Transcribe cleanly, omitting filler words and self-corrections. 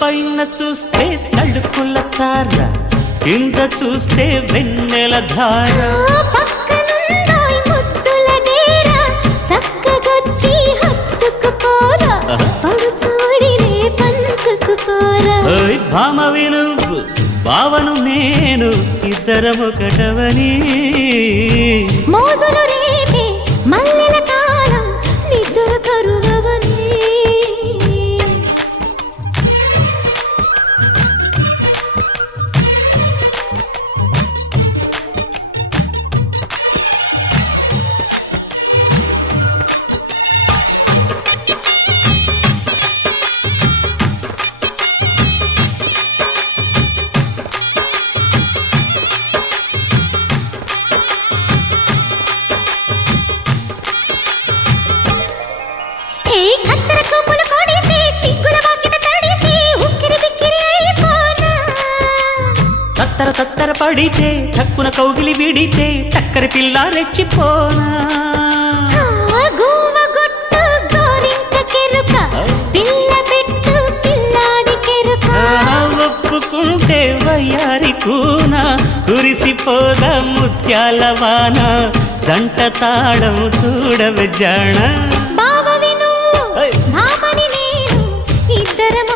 పైన చూస్తే తడుకుల తార, కింద చూస్తే వెన్నెల ధార. పక్కనుందోయ్ ముద్దుల డేరా, చక్కగొచ్చి హత్తుకుపోరా, పడుచూడినే పంచుకుపోరా. ఓయ్ భామ వినువ్వు, భావను నేను, ఇద్దరమొకటవని. మోజులు రేపే మల్లెల కాలం, నిద్ర కరువవని. తత్తర తత్తర పడితే టక్కున కౌగిలి విడితే టక్కరి పిల్ల రెచ్చిపోనా. ఒప్పుకుంటే వయ్యారి కూన, కురిసిపోదా ముత్యాల వాన, జంట తాళం చూడవే జాణ.